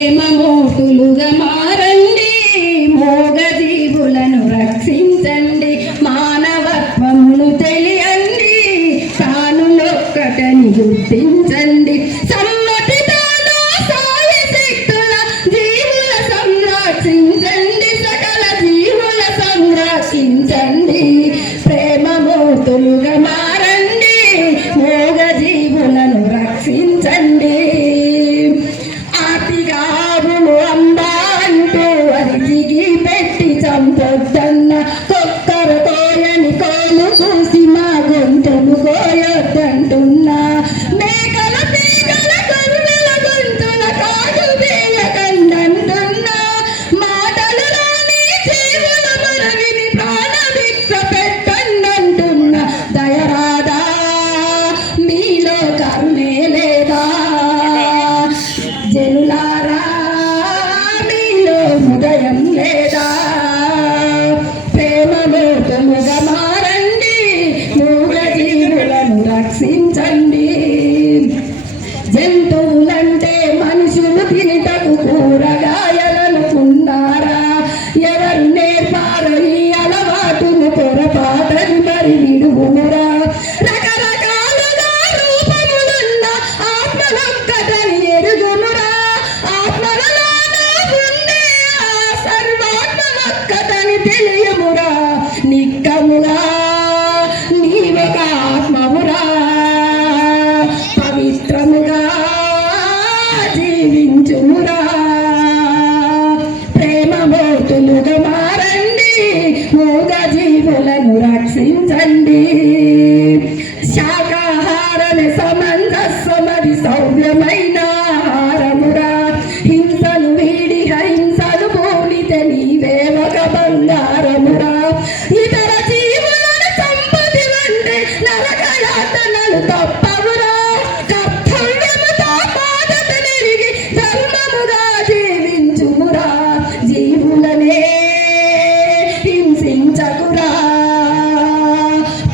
ప్రేమమూటులుగా మారండి, మూగజీవులను రక్షించండి, మానవత్వమును తెలియండి, తానులొక్కటని గుర్తించండి. సమ్మతితోనూ సాయి శక్తుల జీవుల సంరక్షించండి, సకల జీవుల సంరక్షించండి. ప్రేమమూర్తులుగా మారండి, మూగజీవులను రక్షించండి. చంపొద్దన్న కొక్కర కోయని కోలు కూసి మా గొంతులు కోయొద్దంటున్నా, మేకల తీగల గొర్రెల గొంతుల కాదు వేయకండంటున్నా, మాటలు రాని జీవుల మరవిని ప్రాణభిక్ష పెట్టండంటున్నా. దయరాదా మీలో కరుణే లేదా? జనులారా మీలో హృదయం లేదా? మారండి, మూగజీవులను రక్షించండి. జంతువులంటే మనుషులు తినటకు కూరగాయలనుకున్నారా? ఎవరు నేర్పారు ఈ అలవాటును? పొరపాటని మరి విడువురా. రకరకాలుగా రూపములున్న ఆత్మనొక్కటని ఎరుగుమురా. ఆత్మలలోనే ఉండే ఆ సర్వాత్మనొక్కటని తెలియమురా. నిక్కముగా నీవొక ఆత్మమురా, పవిత్రముగా జీవించుమురా. ప్రేమమూర్తులుగా మారండి, మూగజీవులను రక్షించండి. శాకాహారమే సమంజసమది సౌమ్యమైన ఆహారమురా. హింసను వీడి అహింసను పూనితే నీవే ఒక బంగారమురా. ఇతర జీవులను సంపది వంటి నరకయాతనలు తప్పవురా. కర్తవ్యముతో బాధత నెరిగి ధర్మముగా జీవించుమురా. జీవులనే హింసించకురా,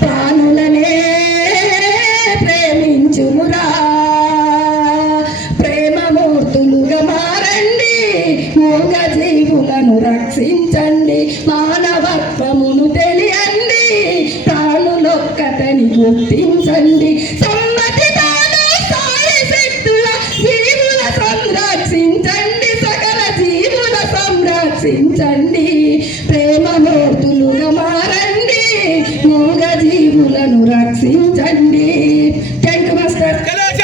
ప్రాణులనే ప్రేమించుమురా. ప్రేమమూర్తులుగా మారండి, మూగజీవులను రక్షించండి, మానవత్వమును తెలియండి, ప్రాణులొక్కటని గుర్తించండి. సమ్మతితోనూ సాయి శక్తుల జీవుల సంరక్షించండి, సకల జీవుల సంరక్షించండి.